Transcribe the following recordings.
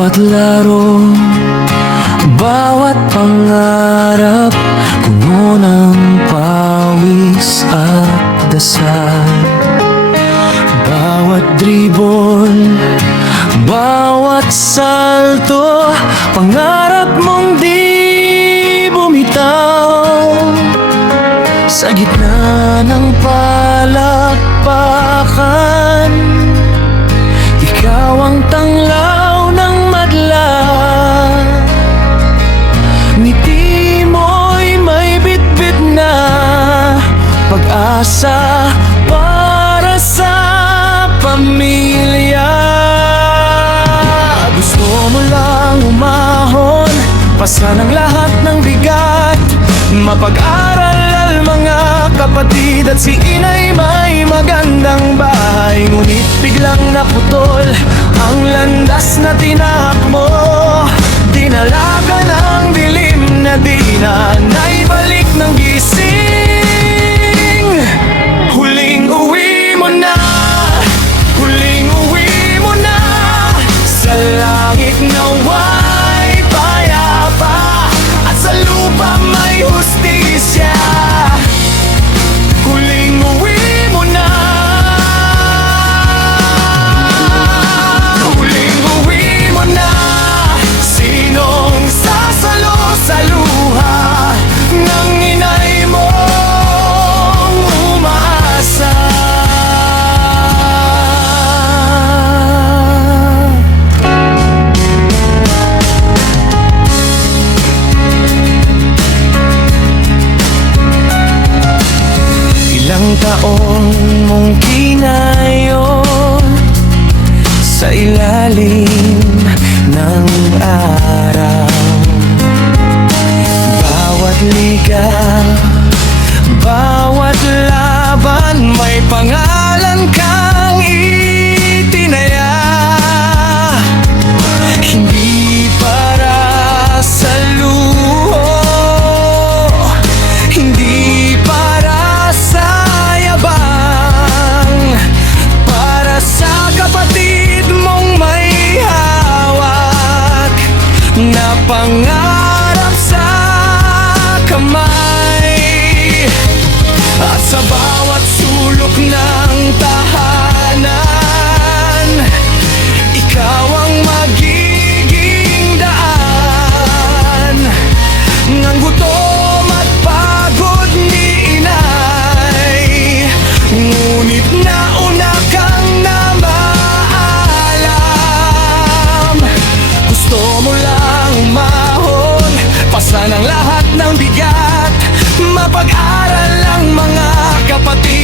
Bawat laro, bawat pangarap, puno ng pawis at dasal. Bawat dribble, bawat salto, pangarap mong di bumitaw. Sa gitna ng palakpakan, ikaw ang tanglaw ng madla. Ngiti mo'y may bitbit na pag-asa para sa pamilya. Gusto mo lang umahon, pasa ng lahat ng bigat, mapag-aral ang mga kapatid at si inay may magandang bahay. Ngunit biglang naputol ang landas na tinakbo, dinalaga ng dilim na di na naibalik ng gising. Huling uwi mo na, huling uwi mo na, sa langit nawa'y payapa at sa lupa may hustisya. Huling uwi mo na, huling uwi mo na. Sinong sasalo sa luha ng inay mong umaasa? Ilang taon mong kinayon sa ilalim ng araw. Bawat ligaw, bawat laban, may pangalan kang itinaya. Hindi para sa luho, hindi para sa yabang, para sa kapatid mong may hawak na pangarap sa kamay. At sa bawat sulok ng tahanan, ikaw ang magiging daan ng gutom at pagod ni inay. Ngunit nauna kang na maalam, gusto mo lang umahon, pasa ng lahat ng bigat, mapag-aral ang mga kapatid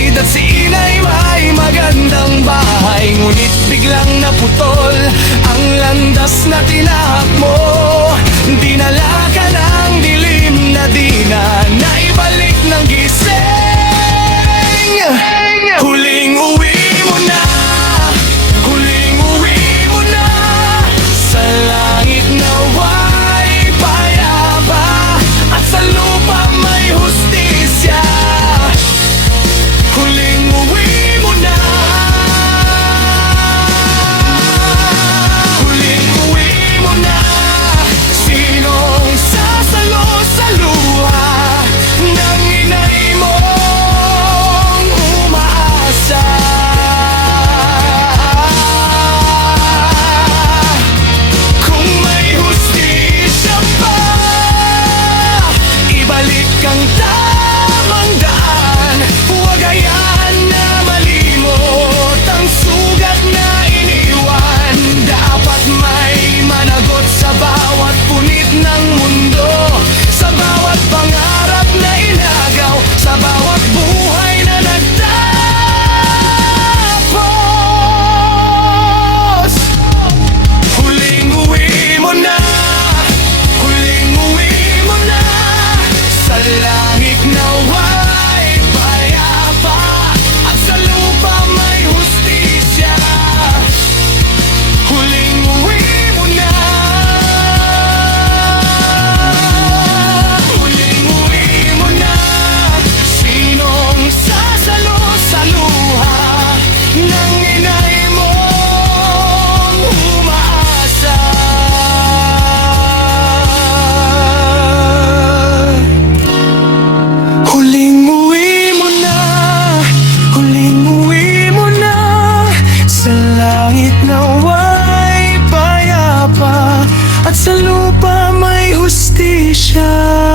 Sa lupa may hustisya.